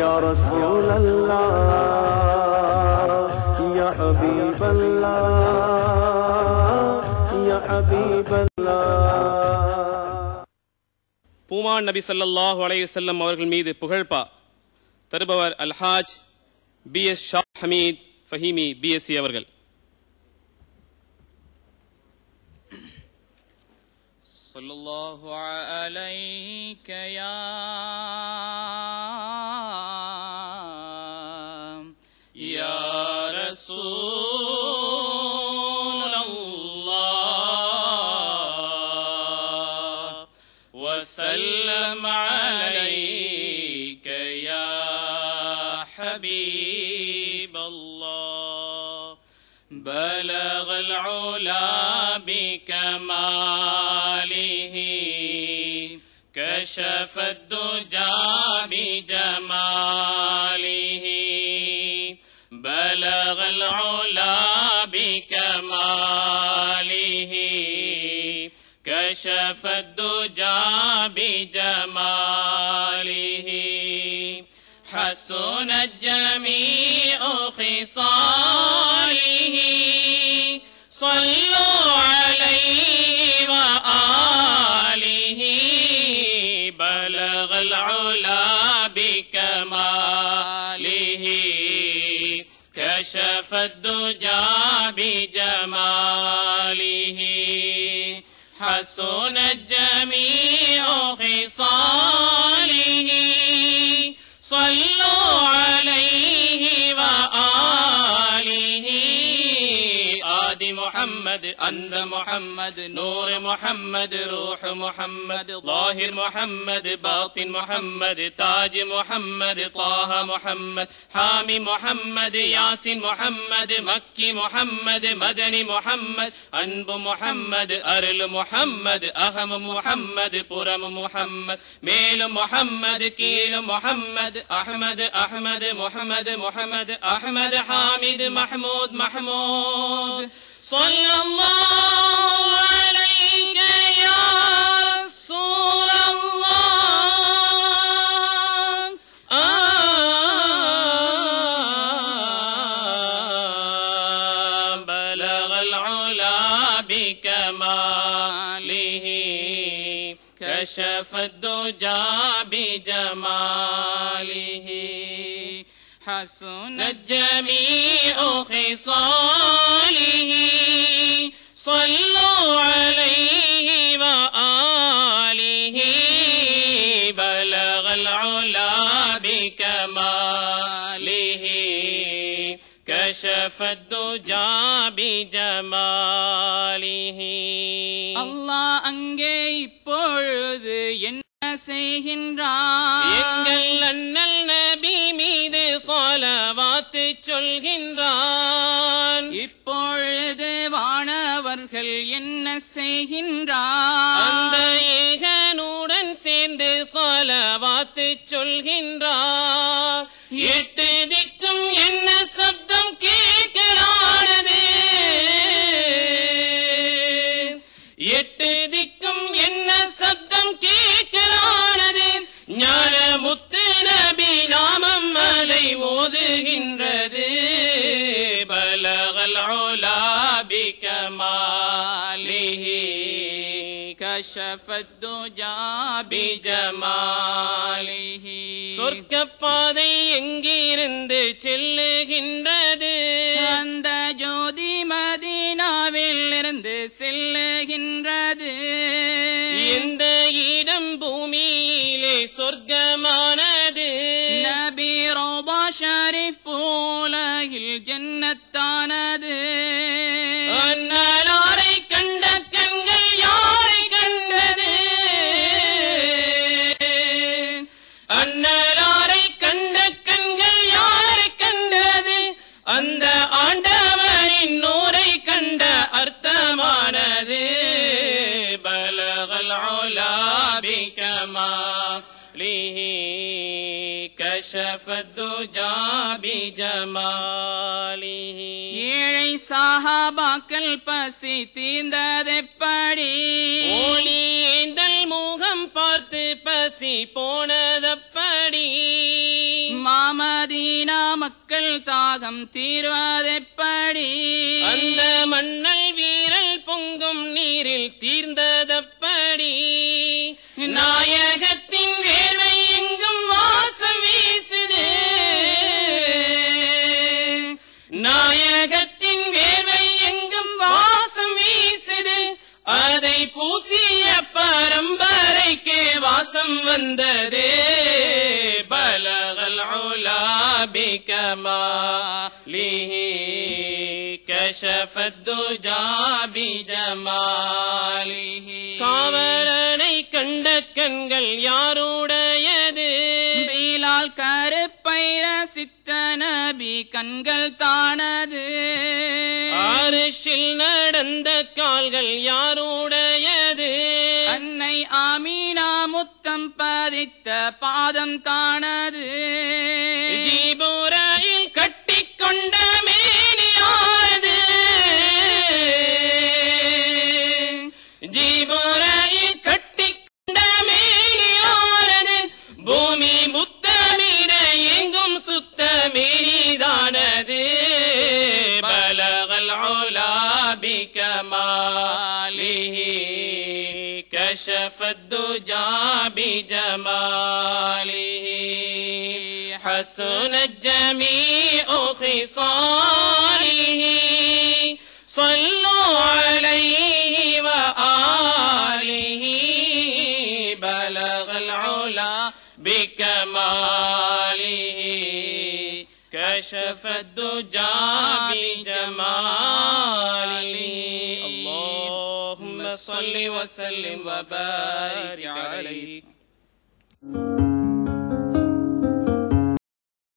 या रसूल अल्लाह या हबीब अल्लाह या हबीब अल्लाह। பூமான் நபி ஸல்லல்லாஹு அலைஹி வஸல்லம் அவர்கள் மீது புகழ்பா தருபவர் அல்ஹாஜ் BS ஷா ஹமீத் ஃபஹீமி BSc அவர்கள். ஸல்லல்லாஹு அலைக யா ரசூலல்லாஹ் வஸல்லம் அலைக யா ஹபீபல்லாஹ் பலகல் உலா بكماله كشف الدجى بجماله بلغ العلا بكماله كشف الدجى بجماله حسنت جميع خصاله صلوا عليه وآله بلغ العلا بكماله كشف الدجى بجماله حسنت جميع خصاله صلوا عليه وآله آدِ محمد أنت محمد نور محمد روح محمد ظاهر محمد باطن محمد تاج محمد طه محمد حامي محمد ياسين محمد مكي محمد مدني محمد أنب محمد أرل محمد أهم محمد برم محمد ميل محمد كيل محمد أحمد أحمد محمد محمد أحمد حامد محمود محمود صلى الله عليك يا رسول الله بلغ العلا بكماله كشف الدجى بجماله حسنت جميع خصاله صلوا عليه وآله بلغ العلا بكماله كشف الدجى بجماله الله அங்கே இப்பொழுது என்ன செய்கின்றார்? எங்கள் அண்ணல் நபி மீது ஸலவாத் சொல்கின்றான். இப்பொழுது வானவர்கள் என்ன செய்கின்றார்? அந்த ஏகனுடன் சேர்ந்து ஸலவாத் சொல்கின்றார். எட்டு திக்கும் என்ன சப்தம் கேட்கலானது? எட்டு திக்கும் என்ன சப்தம் கேட்கலானது? ஞான முத்து நபி நாமம் மலை ஓதுகின்றது. பலகல் உலா பிகமாலிஹி கஷஃபத் துஜா பிஜமாலிஹி. சொர்க்கப்பாதை எங்கிருந்து செல்லுகின்றது? அந்த ஜோதி மதீனாவில் இருந்து செல்லுகின்றது. இந்த இடம் பூமியிலே சொர்க்கமானது. நபி ரோபா ஷரீஃப் உலகில் ஜன்னத்தானது. அன்னாரை கண்ட கண்கள் யாரை கண்டது? அன்னாரை கண்ட கண்கள் யாரை கண்டது? அந்த ஆண்டவரின் நூரை கண்ட அர்த்தமானது. பலகல் உலா பிகமாலிஹி கஷஃபத் துஜா பிஜமாலிஹி. ஏழை சஹாபாக்கள் பசி தீர்ந்ததெப்படி? ஒளி ஏந்தல் முகம் பார்த்து பசி போனதப்படி? மா மக்கள் தாகம் தீர்வதெப்படி அந்த மண்ணல் வீரல் பொங்கும் நீரில் தீர்ந்ததப்படி நாயகத்தின் வேர்வை எங்கும் வாசம் வீசுது நாயகத்தின் வேர்வை எங்கும் வாசம் வீசுது அதை பூசிய பரம்பரைக்கு வாசம் வந்தது பலகல் உலா பிகமாலிஹி கஷஃபத் துஜா பிஜமாலிஹி காவலனை கண்ட கண்கள் யாருடையது பீலால் கருப்பை ரசித்த நபி கண்கள் தானது அரிசில் நடந்த கால்கள் யாருடையது அன்னை ஆமீனா முத்தம் பதித்த பாதம் தானது ஜிபுராயில் கட்டிக்கொண்ட மேனியானது ஜிபுராயில் கட்டிக்கொண்ட மேனியானது பூமி முத்தமிட எங்கும் சுத்த மேனிதானது பலகல் உலா பிகமாலிஹி كشفت الدجى بجماله حسنت جميع خصاله صلوا عليه وآله بلغ العلا بكماله كشف الدجى بجماله اللهم صل وسلم وبارك عليه